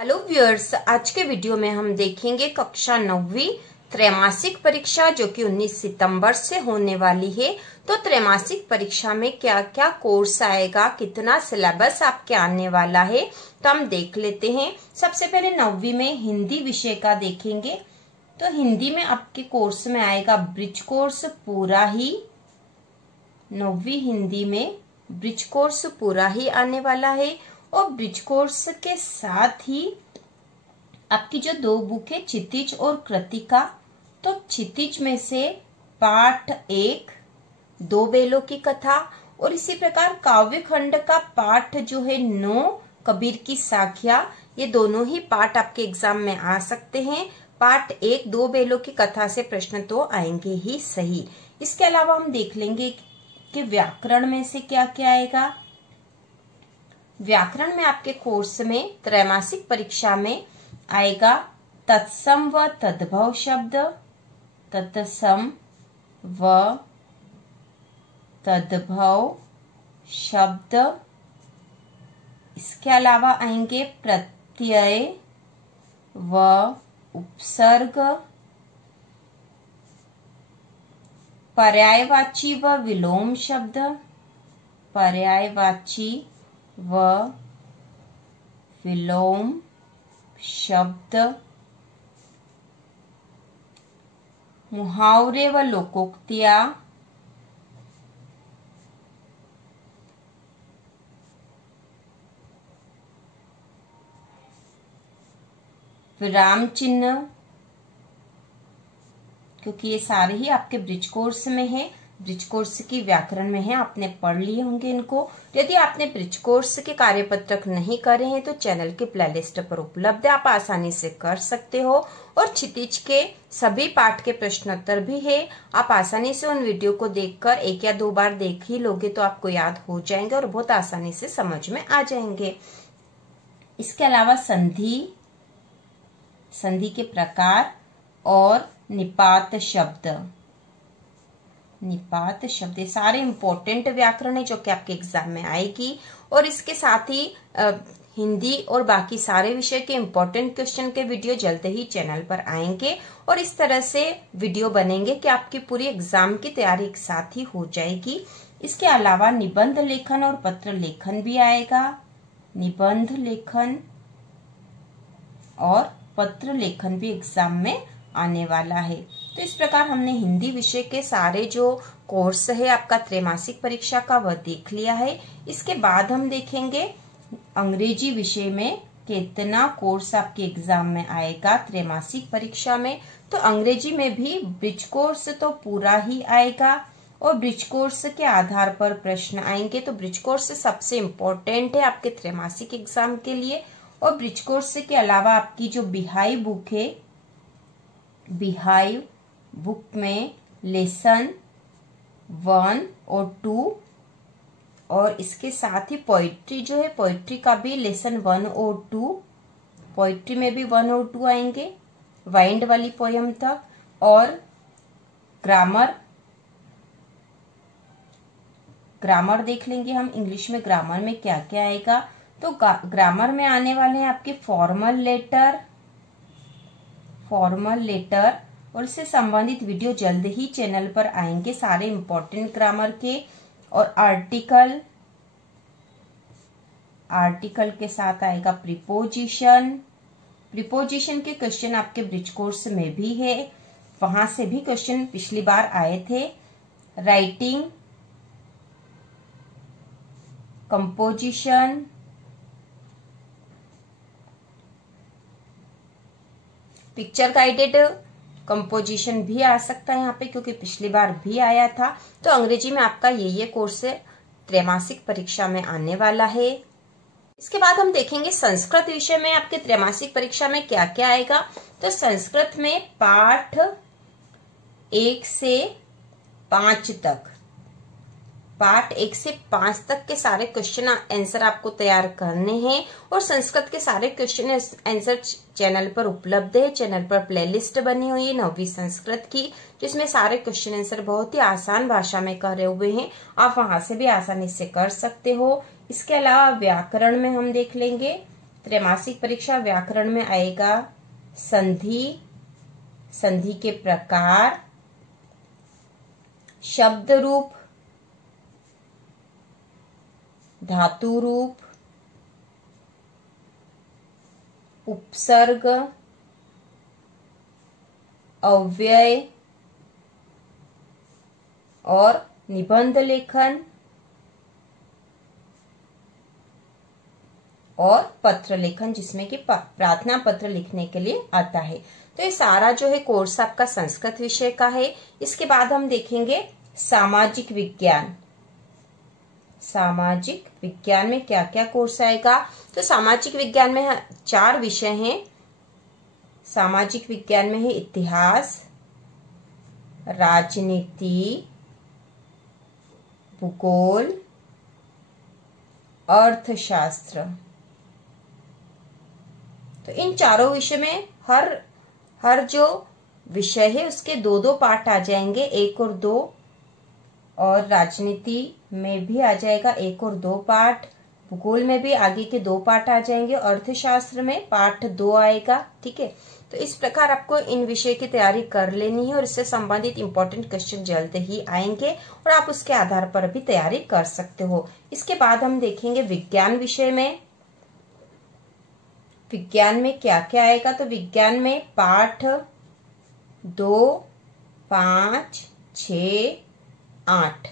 Hello viewers, आज के video में हम देखेंगे कक्षा 9वीं त्रैमासिक परीक्षा जो कि 19 सितंबर से होने वाली है। तो त्रैमासिक परीक्षा में क्या क्या कोर्स आएगा, कितना सिलेबस आपके आने वाला है, तो हम देख लेते हैं। सबसे पहले 9वीं में हिंदी विषय का देखेंगे। तो हिंदी में आपके कोर्स में आएगा ब्रिज कोर्स पूरा ही। 9वीं हिंदी में ब्रिज कोर्स पूरा ही आने वाला है। और ब्रिज कोर्स के साथ ही आपकी जो दो बुक है क्षितिज और कृतिका, तो क्षितिज में से पाठ 1 दो बेलों की कथा, और इसी प्रकार काव्य खंड का पाठ जो है 9 कबीर की साखियां, ये दोनों ही पाठ आपके एग्जाम में आ सकते हैं। पाठ 1 दो बेलों की कथा से प्रश्न तो आएंगे ही सही। इसके अलावा हम देख लेंगे कि व्याकरण में से क्या क्या आएगा। व्याकरण में आपके कोर्स में त्रैमासिक परीक्षा में आएगा तत्सम व तद्भव शब्द, तत्सम व तद्भव शब्द। इसके अलावा आएंगे प्रत्यय व उपसर्ग, पर्यायवाची व विलोम शब्द, पर्यायवाची व विलोम शब्द, मुहावरे व लोकोक्तियां, विराम चिन्ह, क्योंकि ये सारे ही आपके ब्रिज कोर्स में है, ब्रिज कोर्स की व्याकरण में है, आपने पढ़ लिए होंगे इनको। यदि आपने ब्रिज कोर्स के कार्यपत्रक नहीं करे हैं तो चैनल के प्लेलिस्ट पर उपलब्ध है, आप आसानी से कर सकते हो। और क्षितिज के सभी पाठ के प्रश्नोत्तर भी है, आप आसानी से उन वीडियो को देखकर 1 या 2 बार देख ही लोगे तो आपको याद हो जाएंगे और बहुत आसानी से समझ में आ जाएंगे। इसके अलावा संधि, संधि के प्रकार और निपात शब्द, निपात शब्द, ये सारे इंपॉर्टेंट व्याकरण है जो कि आपके एग्जाम में आएगी। और इसके साथ ही हिंदी और बाकी सारे विषय के इंपॉर्टेंट क्वेश्चन के वीडियो जल्द ही चैनल पर आएंगे। और इस तरह से वीडियो बनेंगे कि आपकी पूरी एग्जाम की तैयारी एक साथ ही हो जाएगी। इसके अलावा निबंध लेखन और पत्र लेखन भी आएगा। निबंध लेखन और पत्र लेखन भी एग्जाम में आने वाला है। तो इस प्रकार हमने हिंदी विषय के सारे जो कोर्स है आपका त्रैमासिक परीक्षा का वह देख लिया है। इसके बाद हम देखेंगे अंग्रेजी विषय में कितना कोर्स आपके एग्जाम में आएगा त्रैमासिक परीक्षा में। तो अंग्रेजी में भी ब्रिज कोर्स तो पूरा ही आएगा और ब्रिज कोर्स के आधार पर प्रश्न आएंगे। तो ब्रिज कोर्स सबसे इम्पोर्टेंट है आपके त्रैमासिक एग्जाम के लिए। और ब्रिज कोर्स के अलावा आपकी जो बिहाई बुक है, बिहाई बुक में लेसन 1 और 2 और इसके साथ ही पोइट्री जो है, पोइट्री का भी लेसन 1 और 2, पोइट्री में भी 1 और 2 आएंगे, वाइंड वाली पोयम तक। और ग्रामर, ग्रामर देख लेंगे हम। इंग्लिश में ग्रामर में क्या क्या आएगा। तो ग्रामर में आने वाले हैं आपके फॉर्मल लेटर, फॉर्मल लेटर, और इससे संबंधित वीडियो जल्द ही चैनल पर आएंगे सारे इंपॉर्टेंट ग्रामर के। और आर्टिकल, आर्टिकल के साथ आएगा प्रीपोजिशन। प्रीपोजिशन के क्वेश्चन आपके ब्रिज कोर्स में भी है, वहां से भी क्वेश्चन पिछली बार आए थे। Writing, composition, picture guided composition भी आ सकता है यहाँ पे, क्योंकि पिछली बार भी आया था। तो अंग्रेजी में आपका ये कोर्स त्रैमासिक परीक्षा में आने वाला है। इसके बाद हम देखेंगे संस्कृत विषय में आपके त्रैमासिक परीक्षा में क्या क्या आएगा। तो संस्कृत में पाठ 1 से 5 तक, पार्ट 1 से 5 तक के सारे क्वेश्चन आंसर आपको तैयार करने हैं। और संस्कृत के सारे क्वेश्चन आंसर चैनल पर उपलब्ध है। चैनल पर प्लेलिस्ट बनी हुई है 9वीं संस्कृत की, जिसमें सारे क्वेश्चन आंसर बहुत ही आसान भाषा में करे हुए हैं। आप वहां से भी आसानी से कर सकते हो। इसके अलावा व्याकरण में हम देख लेंगे त्रैमासिक परीक्षा व्याकरण में आएगा संधि, संधि के प्रकार, शब्द रूप, धातु रूप, उपसर्ग, अव्यय और निबंध लेखन और पत्र लेखन, जिसमें कि प्रार्थना पत्र लिखने के लिए आता है। तो ये सारा जो है कोर्स आपका संस्कृत विषय का है। इसके बाद हम देखेंगे सामाजिक विज्ञान। सामाजिक विज्ञान में क्या क्या कोर्स आएगा? तो सामाजिक विज्ञान में 4 विषय हैं। सामाजिक विज्ञान में है इतिहास, राजनीति, भूगोल, अर्थशास्त्र। तो इन चारों विषय में हर जो विषय है उसके 2-2 पार्ट आ जाएंगे, 1 और 2। और राजनीति में भी आ जाएगा 1 और 2 पार्ट, भूगोल में भी आगे के 2 पार्ट आ जाएंगे, अर्थशास्त्र में पार्ट 2 आएगा। ठीक है, तो इस प्रकार आपको इन विषय की तैयारी कर लेनी है और इससे संबंधित इंपॉर्टेंट क्वेश्चन जल्द ही आएंगे और आप उसके आधार पर भी तैयारी कर सकते हो। इसके बाद हम देखेंगे विज्ञान विषय में। विज्ञान में क्या क्या आएगा? तो विज्ञान में पाठ 2, 5, 6, 8,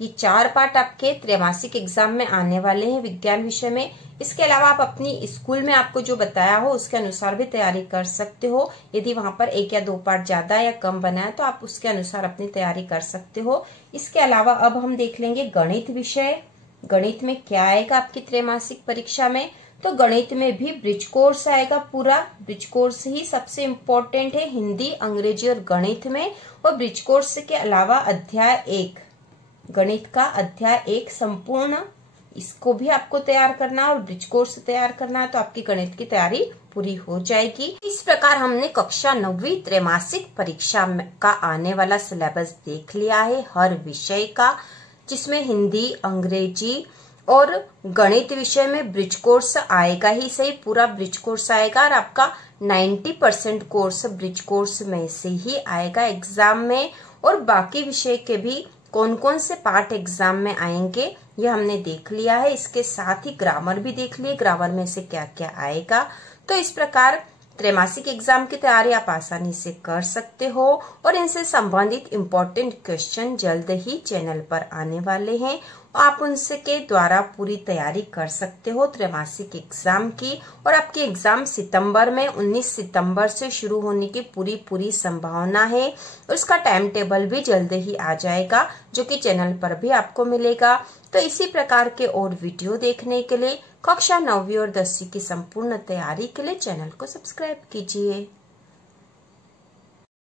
ये 4 पार्ट आपके त्रैमासिक एग्जाम में आने वाले हैं विज्ञान विषय में। इसके अलावा आप अपनी स्कूल में आपको जो बताया हो उसके अनुसार भी तैयारी कर सकते हो। यदि वहां पर 1 या 2 पार्ट ज्यादा या कम बना है तो आप उसके अनुसार अपनी तैयारी कर सकते हो। इसके अलावा अब हम देख लेंगे गणित विषय। गणित में क्या आएगा आपकी त्रैमासिक परीक्षा में? तो गणित में भी ब्रिज कोर्स आएगा पूरा। ब्रिज कोर्स ही सबसे इम्पोर्टेंट है हिंदी, अंग्रेजी और गणित में। और ब्रिज कोर्स के अलावा अध्याय 1, गणित का अध्याय 1 संपूर्ण, इसको भी आपको तैयार करना और ब्रिज कोर्स तैयार करना है, तो आपकी गणित की तैयारी पूरी हो जाएगी। इस प्रकार हमने कक्षा 9वीं त्रैमासिक परीक्षा का आने वाला सिलेबस देख लिया है हर विषय का, जिसमें हिंदी, अंग्रेजी और गणित विषय में ब्रिज कोर्स आएगा ही सही, पूरा ब्रिज कोर्स आएगा और आपका 90% कोर्स ब्रिज कोर्स में से ही आएगा एग्जाम में। और बाकी विषय के भी कौन कौन से पार्ट एग्जाम में आएंगे ये हमने देख लिया है। इसके साथ ही ग्रामर भी देख लिए, ग्रामर में से क्या क्या आएगा। तो इस प्रकार त्रैमासिक एग्जाम की तैयारी आप आसानी से कर सकते हो और इनसे संबंधित इम्पोर्टेंट क्वेश्चन जल्द ही चैनल पर आने वाले हैं। आप उनसे के द्वारा पूरी तैयारी कर सकते हो त्रैमासिक एग्जाम की। और आपकी एग्जाम सितंबर में 19 सितंबर से शुरू होने की पूरी संभावना है और उसका टाइम टेबल भी जल्द ही आ जाएगा, जो कि चैनल पर भी आपको मिलेगा। तो इसी प्रकार के और वीडियो देखने के लिए कक्षा 9वीं और 10वीं की संपूर्ण तैयारी के लिए चैनल को सब्सक्राइब कीजिए।